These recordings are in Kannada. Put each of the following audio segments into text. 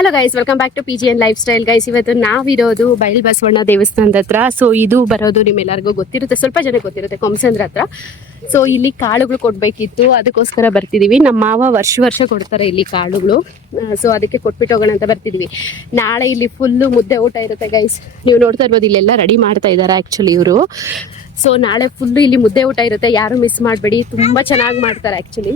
Hello guys, welcome back to PGN lifestyle guys. ಇವತ್ತು ನಾವಿರೋದು ಬೈಲ್ ಬಸವಣ್ಣ ದೇವಸ್ಥಾನದ ಹತ್ರ. ಸೊ ಇದು ಬರೋದು ನಿಮ್ಮೆಲ್ಲರಿಗೂ ಗೊತ್ತಿರುತ್ತೆ, ಸ್ವಲ್ಪ ಜನ ಗೊತ್ತಿರುತ್ತೆ, ಕೊಂಸಂದ್ರ ಹತ್ರ. ಸೊ ಇಲ್ಲಿ ಕಾಳುಗಳು ಕೊಡಬೇಕಿತ್ತು, ಅದಕ್ಕೋಸ್ಕರ ಬರ್ತಿದ್ದೀವಿ. ನಮ್ಮ ಮಾವ ವರ್ಷ ಕೊಡ್ತಾರೆ ಇಲ್ಲಿ ಕಾಳುಗಳು. ಸೊ ಅದಕ್ಕೆ ಕೊಟ್ಬಿಟ್ಟು ಹೋಗೋಣ ಅಂತ ಬರ್ತಿದ್ವಿ. ನಾಳೆ ಇಲ್ಲಿ ಫುಲ್ಲು ಮುದ್ದೆ ಊಟ ಇರುತ್ತೆ ಗೈಸ್. ನೀವು ನೋಡ್ತಾ ಇರ್ಬೋದು, ಇಲ್ಲೆಲ್ಲ ರೆಡಿ ಮಾಡ್ತಾ ಇದ್ದಾರೆ ಆ್ಯಕ್ಚುಲಿ ಇವರು. ಸೊ ನಾಳೆ ಫುಲ್ಲು ಇಲ್ಲಿ ಮುದ್ದೆ ಊಟ ಇರುತ್ತೆ, ಯಾರು ಮಿಸ್ ಮಾಡಬೇಡಿ. ತುಂಬ ಚೆನ್ನಾಗಿ ಮಾಡ್ತಾರೆ ಆ್ಯಕ್ಚುಲಿ.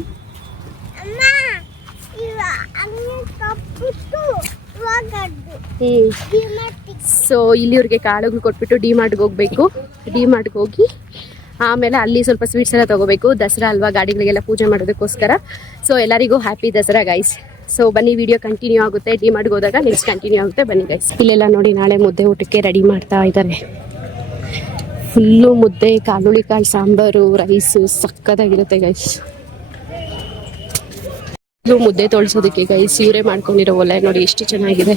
ಸೊ ಇಲ್ಲಿ ಇವ್ರಿಗೆ ಕಾಳುಗಳು ಕೊಟ್ಬಿಟ್ಟು ಡಿ-ಮಾರ್ಟ್ಗೆ ಹೋಗ್ಬೇಕು. ಡಿ-ಮಾರ್ಟ್ಗೆ ಹೋಗಿ ಆಮೇಲೆ ಅಲ್ಲಿ ಸ್ವಲ್ಪ ಸ್ವೀಟ್ಸ್ ಎಲ್ಲ ತಗೋಬೇಕು. ದಸರಾ ಅಲ್ವಾ, ಗಾಡಿಗಳಿಗೆಲ್ಲ ಪೂಜೆ ಮಾಡೋದಕ್ಕೋಸ್ಕರ. ಸೊ ಎಲ್ಲರಿಗೂ ಹ್ಯಾಪಿ ದಸರಾ ಗೈಸ್. ಸೊ ಬನ್ನಿ, ವಿಡಿಯೋ ಕಂಟಿನ್ಯೂ ಆಗುತ್ತೆ. ಡಿ-ಮಾರ್ಟ್ಗೆ ಹೋದಾಗ ನೆಕ್ಸ್ಟ್ ಕಂಟಿನ್ಯೂ ಆಗುತ್ತೆ, ಬನ್ನಿ ಗೈಸ್. ಇಲ್ಲೆಲ್ಲ ನೋಡಿ, ನಾಳೆ ಮುದ್ದೆ ಊಟಕ್ಕೆ ರೆಡಿ ಮಾಡ್ತಾ ಇದ್ದಾರೆ. ಫುಲ್ಲು ಮುದ್ದೆ, ಕಾಳುಳಿ ಕಾಳು ಸಾಂಬಾರು, ರೈಸು ಸಕ್ಕತ್ತಾಗಿರುತ್ತೆ ಗೈಸ್. ಇದು ಮುದ್ದೆ ತೊಳ್ಸೋದಕ್ಕೆ ಗೈಸ್ ಇವರೇ ಮಾಡ್ಕೊಂಡಿರೋ ಒಲೆ ನೋಡಿ ಎಷ್ಟು ಚೆನ್ನಾಗಿದೆ.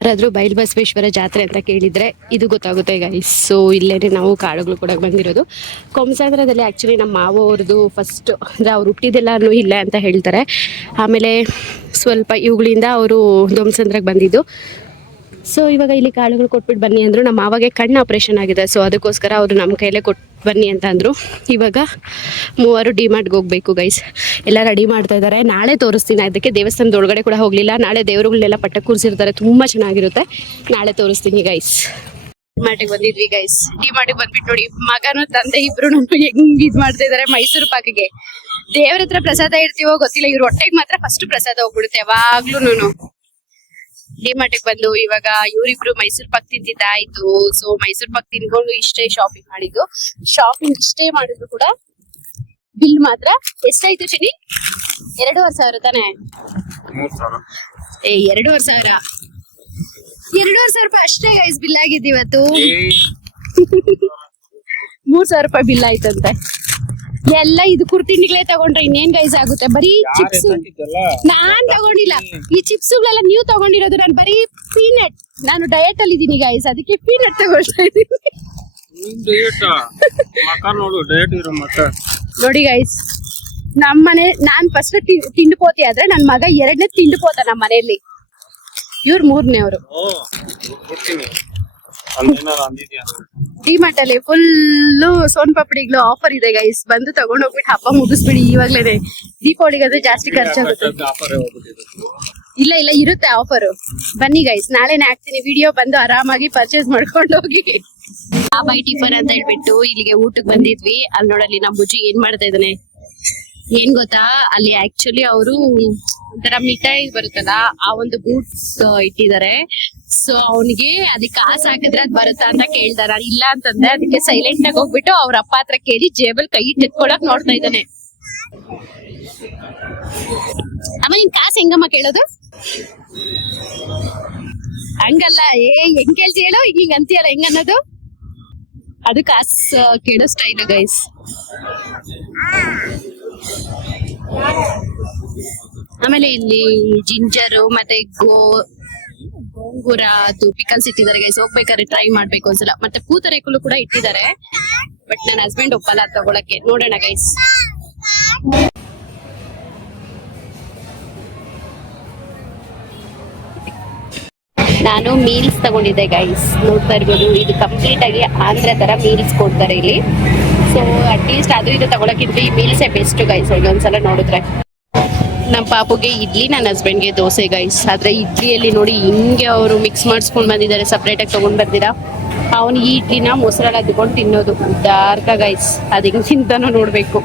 ಯಾರಾದ್ರೂ ಬೈಲ್ ಬಸವೇಶ್ವರ ಜಾತ್ರೆ ಅಂತ ಕೇಳಿದ್ರೆ ಇದು ಗೊತ್ತಾಗುತ್ತೆ ಗೈಸ್. ಸೊ ಇಲ್ಲೇನೆ ನಾವು ಕಾಳುಗಳು ಕೊಡಕ್ಕೆ ಬಂದಿರೋದು. ಕೊಂಸಂದ್ರದಲ್ಲಿ ಆ್ಯಕ್ಚುಲಿ ನಮ್ಮ ಮಾವ ಅವ್ರದ್ದು ಫಸ್ಟ್ ಅಂದರೆ ಅವ್ರು ಹುಟ್ಟಿದೆಲ್ಲನೂ ಇಲ್ಲೇ ಅಂತ ಹೇಳ್ತಾರೆ. ಆಮೇಲೆ ಸ್ವಲ್ಪ ಇವುಗಳಿಂದ ಅವರು ದೊಮ್ಸಂದ್ರಕ್ಕೆ ಬಂದಿದ್ದು. ಸೊ ಇವಾಗ ಇಲ್ಲಿ ಕಾಳುಗಳು ಕೊಟ್ಬಿಟ್ಟು ಬನ್ನಿ ಅಂದರು. ನಮ್ಮ ಮಾವಾಗೆ ಕಣ್ಣು ಆಪ್ರೇಷನ್ ಆಗಿದೆ, ಸೊ ಅದಕ್ಕೋಸ್ಕರ ಅವರು ನಮ್ಮ ಕೈಲೇ ಕೊಟ್ಟು ಬನ್ನಿ ಅಂತ ಅಂದರು. ಇವಾಗ ಮೂವರು ಡಿ-ಮಾರ್ಟ್ಗೆ ಹೋಗ್ಬೇಕು ಗೈಸ್. ಎಲ್ಲ ರೆಡಿ ಮಾಡ್ತಾ ಇದ್ದಾರೆ. ನಾಳೆ ತೋರಿಸ್ತೀನಿ. ಅದಕ್ಕೆ ದೇವಸ್ಥಾನದ ಒಳಗಡೆ ಕೂಡ ಹೋಗಲಿಲ್ಲ. ನಾಳೆ ದೇವರುಗಳನ್ನೆಲ್ಲ ಪಟ್ಟ ಕೂರಿಸಿರ್ತಾರೆ, ತುಂಬ ಚೆನ್ನಾಗಿರುತ್ತೆ. ನಾಳೆ ತೋರಿಸ್ತೀನಿ ಗೈಸ್. ಡಿ-ಮಾರ್ಟಿಗೆ ಬಂದಿದ್ವಿ ಗೈಸ್. ಡಿ-ಮಾರ್ಟಿಗೆ ಬಂದ್ಬಿಟ್ಟು ನೋಡಿ, ಮಗನೂ ತಂದೆ ಇಬ್ರು ಹೆಂಗ್ ಇದು ಮಾಡ್ತಾ ಇದ್ದಾರೆ. ಮೈಸೂರು ಪಾಕಿಗೆ ದೇವ್ರ ಹತ್ರ ಪ್ರಸಾದ ಇರ್ತೀವೋ ಗೊತ್ತಿಲ್ಲ, ಇವ್ರ ಹೊಟ್ಟೆಗೆ ಮಾತ್ರ ಫಸ್ಟ್ ಪ್ರಸಾದ ಹೋಗ್ಬಿಡುತ್ತೆ ಯಾವಾಗ್ಲೂ. ಡಿ-ಮಾರ್ಟಿಗೆ ಬಂದು ಇವಾಗ ಇವರಿಬ್ರು ಮೈಸೂರು ಪಾಕ್ ತಿಂದಿದ್ದಾಯ್ತು. ಸೊ ಮೈಸೂರು ಪಾಕ್ ತಿನ್ಕೊಂಡು ಇಷ್ಟೇ ಶಾಪಿಂಗ್ ಮಾಡಿದ್ದು. ಶಾಪಿಂಗ್ ಇಷ್ಟೇ ಮಾಡಿದ್ರು ಕೂಡ ಬಿಲ್ ಮಾತ್ರ ಎಷ್ಟಾಯ್ತು ಶನಿ? 2,500 ತಾನೆ? 2,500 ರೂಪಾಯಿ ಅಷ್ಟೇ ಗೈಸ್ ಬಿಲ್ ಆಗಿದ್ದು ಇವತ್ತು. 3,000 ರೂಪಾಯಿ ಬಿಲ್ ಆಯ್ತಂತೆ. ಎಲ್ಲ ಇದು ಕುರ್ತಿಂಡಿಗಳೇ ತಗೊಂಡ್ರೆ ಇನ್ನೇನ್ ಗೈಸ್ ಆಗುತ್ತೆ. ಬರೀ ಚಿಪ್ಸ್ ನಾನ್ ತಗೊಂಡಿಲ್ಲ. ಈ ಚಿಪ್ಸ್ಗಳೆಲ್ಲ ನೀವು ತಗೊಂಡಿರೋದು. ನಾನು ಬರೀ ಪೀನಟ್, ನಾನು ಡಯಟ್ ಅಲ್ಲಿ ಇದೀನಿ ಗೈಸ್, ಅದಕ್ಕೆ ಪೀನಟ್ ತಗೊಳ್ತಾ ಇದೀನಿ. ನೋಡಿ ಗೈಸ್, ನಮ್ಮನೆ ನಾನ್ ಫಸ್ಟ್ ತಿಂಡುಪೋತಿ ಆದ್ರೆ ನನ್ ಮಗ 2ನೇ ತಿಂಡುಪೋತ ನಮ್ಮ ಮನೆಯಲ್ಲಿ. ಇವ್ರು 3ನೇವ್ರು. ಡಿ-ಮಾರ್ಟ್ ಅಲ್ಲಿ ಫುಲ್ಲು ಸೋನ್ ಪಾಪಡಿಗಳು ಆಫರ್ ಇದೆ ಗೈಸ್. ಬಂದು ತಗೊಂಡ್ ಹೋಗ್ಬಿಟ್ಟು ಹಬ್ಬ ಮುಗಿಸ್ಬಿಡಿ ಇವಾಗ್ಲೇನೆ. ದೀಪಾವಳಿಗಾದ್ರೆ ಜಾಸ್ತಿ ಖರ್ಚಾಗುತ್ತೆ. ಇಲ್ಲ ಇರುತ್ತೆ ಆಫರ್. ಬನ್ನಿ ಗೈಸ್, ನಾಳೆನೆ ಹಾಕ್ತೀನಿ ವಿಡಿಯೋ. ಬಂದು ಆರಾಮಾಗಿ ಪರ್ಚೇಸ್ ಮಾಡ್ಕೊಂಡು ಹೋಗಿ. ಬೈ ಟಿಫನ್ ಅಂತ ಹೇಳ್ಬಿಟ್ಟು ಇಲ್ಲಿಗೆ ಊಟಕ್ಕೆ ಬಂದಿದ್ವಿ. ಅಲ್ಲಿ ನೋಡಲ್ಲಿ ನಮ್ಮ ಬುಜ್ಜಿ ಏನ್ ಮಾಡ್ತಾ ಇದ್ದಾನೆ ಏನ್ ಗೊತ್ತಾ, ಅಲ್ಲಿ ಆಕ್ಚುಲಿ ಅವರು ಒಂಥರ ಮಿಠಾಯಿ ಬರುತ್ತಲ್ಲ, ಆ ಒಂದು ಬೂಟ್ಸ್ ಇಟ್ಟಿದ್ದಾರೆ. ಸೊ ಅವನಿಗೆ ಅದಕ್ಕೆ ಕಾಸು ಹಾಕಿದ್ರೆ ಅದ್ ಬರುತ್ತಾ ಅಂತ ಕೇಳ್ದ. ನಾನು ಇಲ್ಲ ಅಂತಂದೆ. ಅದಕ್ಕೆ ಸೈಲೆಂಟ್ ಆಗಿ ಹೋಗ್ಬಿಟ್ಟು ಅವ್ರ ಅಪ್ಪ ಹತ್ರ ಕೇಳಿ ಜೇಬಲ್ ಕೈ ಇಟ್ಕೊಳಕ್ ನೋಡ್ತಾ ಇದ್ದಾನೆ. ಅಮ್ಮ ನಿನ್ ಕಾಸು ಹೆಂಗಮ್ಮ ಕೇಳೋದು? ಹಂಗಲ್ಲ, ಹೆಂಗ್ ಕೇಳ್ತಿ ಹೇಳೋ, ಹಿಂಗ ಅಂತೀಯಲ್ಲ, ಹೆಂಗ ಅನ್ನೋದು ಅದು ಕಾಸು ಕೇಳೋ ಸ್ಟೈಲ್ ಗೈಸ್. ಆಮೇಲೆ ಇಲ್ಲಿ ಜಿಂಜರು ಮತ್ತೆ ಗೋಂಗೂರ ಅದು ಪಿಕಲ್ಸ್ ಇಟ್ಟಿದ್ದಾರೆ ಗೈಸ್. ಹೋಗ್ಬೇಕಾದ್ರೆ ಟ್ರೈ ಮಾಡ್ಬೇಕು ಒಂದ್ಸಲ. ಮತ್ತೆ ಪೂತರೇಕಲು ಕೂಡ ಇಟ್ಟಿದ್ದಾರೆ, ಬಟ್ ನನ್ನ ಹಸ್ಬೆಂಡ್ ಒಪ್ಪಲ್ಲ ತಗೊಳಕ್ಕೆ. ನೋಡೋಣ ಗೈಸ್. ನಾನು ಮೀಲ್ಸ್ ತಗೊಂಡಿದ್ದೆ ಗೈಸ್, ನೋಡ್ತಾ ಇರ್ಬೋದು. ಇದು ಕಂಪ್ಲೀಟ್ ಆಗಿ ಆಂಧ್ರ ತರ ಮೀಲ್ಸ್ ಕೊಡ್ತಾರೆ ಇಲ್ಲಿ. ಸೊ ಅಟ್ಲೀಸ್ಟ್ ಅದು ಇದು ತಗೊಳಕ್ಕಿಂತ ಈ ಮೀಲ್ಸೇ ಬೆಸ್ಟ್ ಗೈಸ್. ಒಂದ್ಸಲ ನೋಡಿದ್ರೆ. ನಮ್ಮ ಪಾಪುಗೆ ಇಡ್ಲಿ, ನನ್ನ ಹಸ್ಬೆಂಡ್ಗೆ ದೋಸೆ ಗೈಸ್. ಆದ್ರೆ ಇಡ್ಲಿಯಲ್ಲಿ ನೋಡಿ ಹಿಂಗೆ ಅವರು ಮಿಕ್ಸ್ ಮಾಡಿಸ್ಕೊಂಡ್ ಬಂದಿದ್ದಾರೆ, ಸಪ್ರೇಟ್ ಆಗಿ ತಗೊಂಡ್ ಬರ್ದಿರಾ. ಅವನು ಈ ಇಡ್ಲಿನ ಮೊಸರಲ್ಲಿ ಅದ್ಕೊಂಡು ತಿನ್ನೋದು ಡಾರ್ಕ ಗೈಸ್. ಅದ್ ಹೆಂಗ್ ತಿಂತಾನೋ ನೋಡ್ಬೇಕು.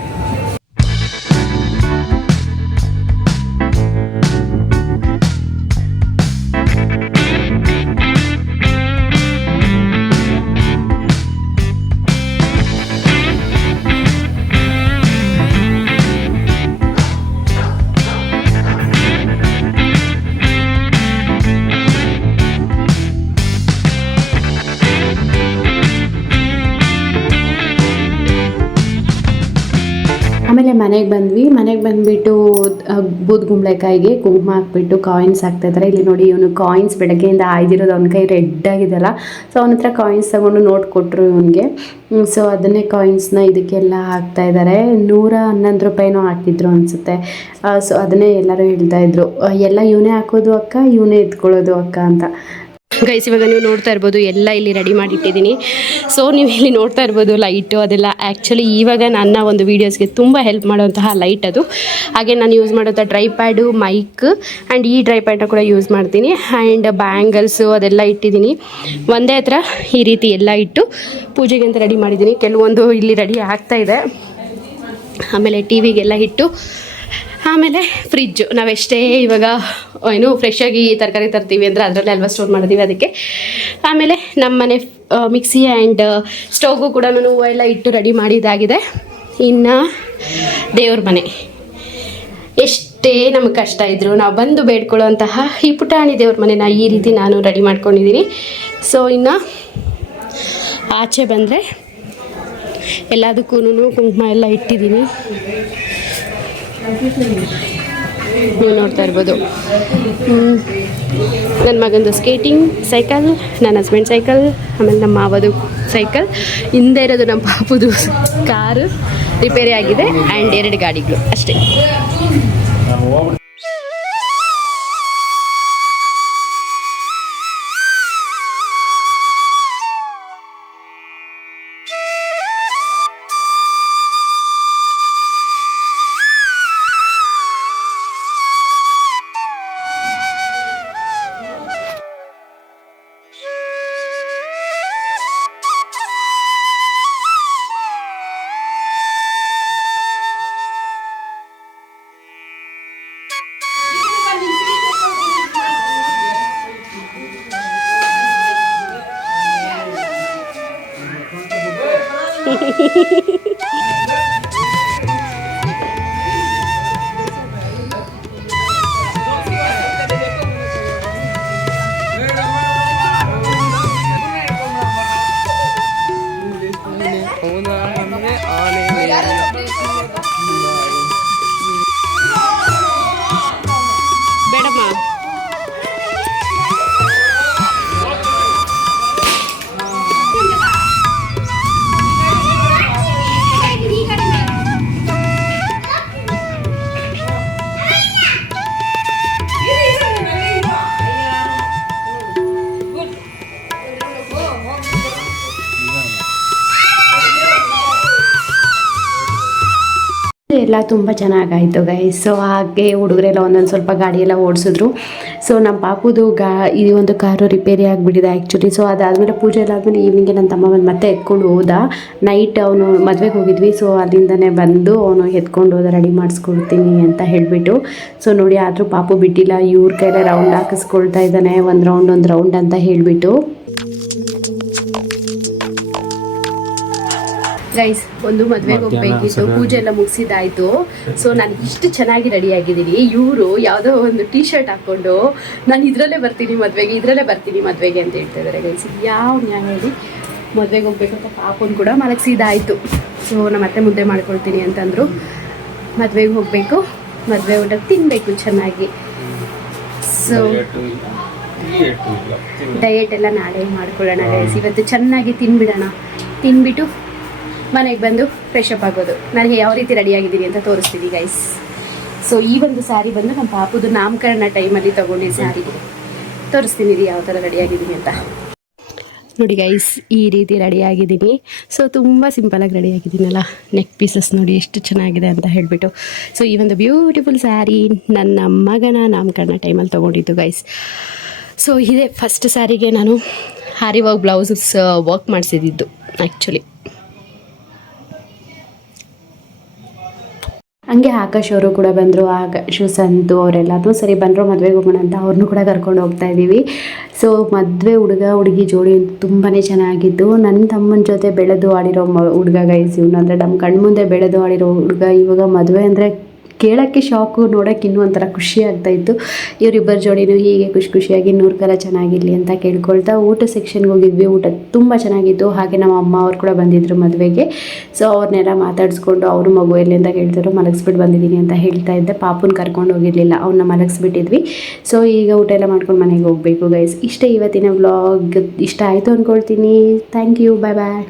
ಮನೆಗೆ ಬಂದ್ವಿ. ಮನೆಗೆ ಬಂದುಬಿಟ್ಟು ಬೂದ್ಗುಂಬಳಕಾಯಿಗೆ ಕುಂಕುಮ ಹಾಕ್ಬಿಟ್ಟು ಕಾಯಿನ್ಸ್ ಹಾಕ್ತಾಯಿದ್ದಾರೆ. ಇಲ್ಲಿ ನೋಡಿ, ಇವನು ಕಾಯಿನ್ಸ್ ಬೆಳಗ್ಗೆಯಿಂದ ಆಯ್ದಿರೋದು, ಅವ್ನ ಕೈ ರೆಡ್ ಆಗಿದೆಲ್ಲ. ಸೊ ಅವನ ಹತ್ರ ಕಾಯಿನ್ಸ್ ತೊಗೊಂಡು ನೋಟ್ ಕೊಟ್ಟರು ಇವನಿಗೆ. ಸೊ ಅದನ್ನೇ ಕಾಯಿನ್ಸ್ನ ಇದಕ್ಕೆಲ್ಲ ಹಾಕ್ತಾಯಿದ್ದಾರೆ. 111 ರೂಪಾಯಿನೂ ಹಾಕಿದ್ರು ಅನಿಸುತ್ತೆ. ಸೊ ಅದನ್ನೇ ಎಲ್ಲರೂ ಹೇಳ್ತಾಯಿದ್ರು, ಎಲ್ಲ ಇವನೇ ಹಾಕೋದು ಅಕ್ಕ, ಇವನೇ ಎತ್ಕೊಳ್ಳೋದು ಅಕ್ಕ ಅಂತ. ಗೈಸ್, ಇವಾಗ ನೀವು ನೋಡ್ತಾ ಇರ್ಬೋದು ಎಲ್ಲ ಇಲ್ಲಿ ರೆಡಿ ಮಾಡಿಟ್ಟಿದ್ದೀನಿ. ಸೊ ನೀವು ಇಲ್ಲಿ ನೋಡ್ತಾ ಇರ್ಬೋದು ಲೈಟು ಅದೆಲ್ಲ ಆ್ಯಕ್ಚುಲಿ ಇವಾಗ ನನ್ನ ಒಂದು ವೀಡಿಯೋಸ್ಗೆ ತುಂಬ ಹೆಲ್ಪ್ ಮಾಡುವಂತಹ ಲೈಟ್ ಅದು. ಹಾಗೆ ನಾನು ಯೂಸ್ ಮಾಡೋಂಥ ಡ್ರೈ ಪ್ಯಾಡು, ಮೈಕ್ ಆ್ಯಂಡ್ ಈ ಡ್ರೈ ಪ್ಯಾಡನ್ನ ಕೂಡ ಯೂಸ್ ಮಾಡ್ತೀನಿ. ಆ್ಯಂಡ್ ಬ್ಯಾಂಗಲ್ಸು ಅದೆಲ್ಲ ಇಟ್ಟಿದ್ದೀನಿ. ಒಂದೇ ಹತ್ರ ಈ ರೀತಿ ಎಲ್ಲ ಇಟ್ಟು ಪೂಜೆಗೆ ಅಂತ ರೆಡಿ ಮಾಡಿದ್ದೀನಿ. ಕೆಲವೊಂದು ಇಲ್ಲಿ ರೆಡಿ ಆಗ್ತಾಯಿದೆ. ಆಮೇಲೆ ಟಿ ವಿಗೆಲ್ಲ ಇಟ್ಟು, ಆಮೇಲೆ ಫ್ರಿಜ್ಜು ನಾವೆಷ್ಟೇ ಇವಾಗ ಏನು ಫ್ರೆಶ್ಶಾಗಿ ತರಕಾರಿ ತರ್ತೀವಿ ಅಂದರೆ ಅದರಲ್ಲೇ ಅಲ್ವಾ ಸ್ಟೋರ್ ಮಾಡಿದ್ದೀವಿ ಅದಕ್ಕೆ. ಆಮೇಲೆ ನಮ್ಮ ಮನೆ ಮಿಕ್ಸಿ ಆ್ಯಂಡ್ ಸ್ಟೌವು ಕೂಡ ಎಲ್ಲ ಇಟ್ಟು ರೆಡಿ ಮಾಡಿದ್ದಾಗಿದೆ. ಇನ್ನು ದೇವ್ರ ಮನೆ, ಎಷ್ಟೇ ನಮಗೆ ಕಷ್ಟ ಇದ್ದರೂ ನಾವು ಬಂದು ಬೇಡ್ಕೊಳ್ಳೋಂತಹ ಈ ಪುಟಾಣಿ ದೇವ್ರ ಮನೆನ ಈ ರೀತಿ ನಾನು ರೆಡಿ ಮಾಡ್ಕೊಂಡಿದ್ದೀನಿ. ಸೊ ಇನ್ನು ಆಚೆ ಬಂದರೆ ಎಲ್ಲದಕ್ಕೂ ಕುಂಕುಮ ಎಲ್ಲ ಇಟ್ಟಿದ್ದೀನಿ. ನೀವು ನೋಡ್ತಾ ಇರ್ಬೋದು ನನ್ನ ಮಗಂದು ಸ್ಕೇಟಿಂಗ್ ಸೈಕಲ್, ನನ್ನ ಹಸ್ಬೆಂಡ್ ಸೈಕಲ್, ಆಮೇಲೆ ನಮ್ಮ ಮಾವದು ಸೈಕಲ್, ಹಿಂದೆ ಇರೋದು ನಮ್ಮ ಪಾಪುದು ಕಾರು ರಿಪೇರಿ ಆಗಿದೆ ಆ್ಯಂಡ್ 2 ಗಾಡಿಗಳು ಅಷ್ಟೇ. ಬೇಡಮ್ಮ, ಎಲ್ಲ ತುಂಬ ಚೆನ್ನಾಗಾಯಿತು ಗೈಸ್. ಸೊ ಹಾಗೆ ಹುಡುಗರೆಲ್ಲ ಒಂದೊಂದು ಸ್ವಲ್ಪ ಗಾಡಿಯೆಲ್ಲ ಓಡಿಸಿದ್ರು. ಸೊ ನಮ್ಮ ಪಾಪುದು ಈ ಒಂದು ಕಾರು ರಿಪೇರಿ ಆಗಿಬಿಟ್ಟಿದೆ ಆ್ಯಕ್ಚುಲಿ. ಸೊ ಅದಾದಮೇಲೆ ಪೂಜೆ ಎಲ್ಲ ಆದಮೇಲೆ ಈವ್ನಿಂಗೆ ನನ್ನ ತಮ್ಮ ಬಂದು ಮತ್ತೆ ಎತ್ಕೊಂಡು ಹೋದ. ನೈಟ್ ಅವನು ಮದುವೆಗೆ ಹೋಗಿದ್ವಿ. ಸೊ ಅಲ್ಲಿಂದನೇ ಬಂದು ಅವನು ಎತ್ಕೊಂಡು ಹೋದ, ರೆಡಿ ಮಾಡಿಸ್ಕೊಳ್ತೀನಿ ಅಂತ ಹೇಳಿಬಿಟ್ಟು. ಸೊ ನೋಡಿ, ಆದರೂ ಪಾಪು ಬಿಟ್ಟಿಲ್ಲ, ಇವ್ರ ಕೈಲೇ ರೌಂಡ್ ಹಾಕಿಸ್ಕೊಳ್ತಾ ಇದ್ದಾನೆ, ಒಂದು ರೌಂಡ್ ಅಂತ ಹೇಳಿಬಿಟ್ಟು. ಗೈಸ್, ಒಂದು ಮದುವೆಗೆ ಹೋಗ್ಬೇಕಿತ್ತು, ಪೂಜೆ ಎಲ್ಲ ಮುಗಿಸಿದ್ದಾಯಿತು. ಸೊ ನಾನು ಇಷ್ಟು ಚೆನ್ನಾಗಿ ರೆಡಿ ಆಗಿದ್ದೀನಿ. ಇವರು ಯಾವುದೋ ಒಂದು ಟೀ ಶರ್ಟ್ ಹಾಕ್ಕೊಂಡು ನಾನು ಇದರಲ್ಲೇ ಬರ್ತೀನಿ ಮದುವೆಗೆ ಅಂತ ಹೇಳ್ತಾ ಇದ್ದಾರೆ. ಗೈಸ್, ಯಾವ ನ್ಯಾಯ ಹೇಳಿ, ಮದುವೆಗೆ ಹೋಗ್ಬೇಕಂತ ಪಾಪನ್ ಕೂಡ ಮಲಗಿಸಿದ್ದಾಯಿತು. ಸೊ ನಮ್ಮ ಅತ್ತೆ ಮುದ್ದೆ ಮಾಡ್ಕೊಳ್ತೀನಿ ಅಂತಂದರು. ಮದುವೆಗೆ ಹೋಗಬೇಕು, ಮದುವೆ ಊಟ ತಿನ್ನಬೇಕು ಚೆನ್ನಾಗಿ. ಸೊ ಡಯಟ್ ಎಲ್ಲ ನಾಳೆ ಮಾಡ್ಕೊಳ್ಳೋಣ ಗೈಸ್. ಇವತ್ತು ಚೆನ್ನಾಗಿ ತಿನ್ಬಿಟ್ಟು ಮನೆಗೆ ಬಂದು ಫ್ರೆಶ್ ಅಪ್ ಆಗೋದು. ನನಗೆ ಯಾವ ರೀತಿ ರೆಡಿ ಆಗಿದ್ದೀನಿ ಅಂತ ತೋರಿಸ್ತೀನಿ ಗೈಸ್. ಸೊ ಈ ಒಂದು ಸ್ಯಾರಿ ಬಂದು ನಮ್ಮ ಪಾಪುದು ನಾಮಕರಣ ಟೈಮಲ್ಲಿ ತೊಗೊಂಡಿದ್ದ ಸ್ಯಾರಿ, ತೋರಿಸ್ತೀನಿ ಯಾವ ಥರ ರೆಡಿ ಆಗಿದ್ದೀನಿ ಅಂತ. ನೋಡಿ ಗೈಸ್, ಈ ರೀತಿ ರೆಡಿ ಆಗಿದ್ದೀನಿ. ಸೊ ತುಂಬ ಸಿಂಪಲಾಗಿ ರೆಡಿ ಆಗಿದ್ದೀನಲ್ಲ. ನೆಕ್ ಪೀಸಸ್ ನೋಡಿ ಎಷ್ಟು ಚೆನ್ನಾಗಿದೆ ಅಂತ ಹೇಳಿಬಿಟ್ಟು. ಸೊ ಈ ಒಂದು ಬ್ಯೂಟಿಫುಲ್ ಸ್ಯಾರಿ ನನ್ನ ಮಗನ ನಾಮಕರಣ ಟೈಮಲ್ಲಿ ತೊಗೊಂಡಿದ್ದು ಗೈಸ್. ಸೊ ಇದೇ ಫಸ್ಟ್ ಸ್ಯಾರಿಗೆ ನಾನು ಹಾರಿ ವರ್ಕ್ ಬ್ಲೌಸಸ್ ವರ್ಕ್ ಮಾಡಿಸಿದ್ದು ಆ್ಯಕ್ಚುಲಿ. ಹಂಗೆ ಆಕಾಶ್ ಅವರು ಕೂಡ ಬಂದರು. ಆಕಾಶು, ಸಂತು ಅವರೆಲ್ಲರೂ ಸರಿ ಬಂದರು ಮದುವೆಗೆ ಹೋಗೋಣ ಅಂತ ಅವ್ರನ್ನೂ ಕೂಡ ಕರ್ಕೊಂಡು ಹೋಗ್ತಾ ಇದ್ದೀವಿ. ಸೊ ಮದುವೆ ಹುಡುಗಿ ಜೋಡಿ ತುಂಬಾ ಚೆನ್ನಾಗಿದ್ದು. ನನ್ನ ತಮ್ಮನ ಜೊತೆ ಬೆಳೆದು ಆಡಿರೋ ಹುಡುಗ ಗೈಸ್ ಇವನು. ಅಂದರೆ ನಮ್ಮ ಕಣ್ಮುಂದೆ ಬೆಳೆದು ಆಡಿರೋ ಹುಡುಗ. ಇವಾಗ ಮದುವೆ ಅಂದರೆ ಕೇಳೋಕ್ಕೆ ಶಾಕು, ನೋಡೋಕ್ಕೆ ಇನ್ನೂ ಒಂಥರ ಖುಷಿ ಆಗ್ತಾಯಿತ್ತು. ಇವರಿಬ್ಬರ ಜೋಡಿನೂ ಹೀಗೆ ಖುಷಿ ಖುಷಿಯಾಗಿ 100 ಕಾಲ ಚೆನ್ನಾಗಿರಲಿ ಅಂತ ಕೇಳ್ಕೊಳ್ತಾ ಊಟ ಸೆಕ್ಷನ್ಗೆ ಹೋಗಿದ್ವಿ. ಊಟ ತುಂಬ ಚೆನ್ನಾಗಿತ್ತು. ಹಾಗೆ ನಮ್ಮ ಅಮ್ಮ ಅವ್ರು ಕೂಡ ಬಂದಿದ್ದರು ಮದುವೆಗೆ. ಸೊ ಅವ್ರನ್ನೆಲ್ಲ ಮಾತಾಡಿಸ್ಕೊಂಡು ಅವರು ಮಗು ಎಲ್ಲಿ ಅಂತ ಕೇಳ್ತಿದ್ರು, ಮಲಗಿಸ್ಬಿಟ್ಟು ಬಂದಿದ್ದೀನಿ ಅಂತ ಹೇಳ್ತಾ ಇದ್ದೆ. ಪಾಪುನ ಕರ್ಕೊಂಡು ಹೋಗಿರಲಿಲ್ಲ, ಅವನ್ನ ಮಲಗಿಸ್ಬಿಟ್ಟಿದ್ವಿ. ಸೊ ಈಗ ಊಟ ಎಲ್ಲ ಮಾಡ್ಕೊಂಡು ಮನೆಗೆ ಹೋಗಬೇಕು ಗೈಸ್. ಇಷ್ಟೇ ಇವತ್ತಿನ ವ್ಲಾಗ್. ಇಷ್ಟ ಆಯಿತು ಅಂದ್ಕೊಳ್ತೀನಿ. Thank you, bye bye.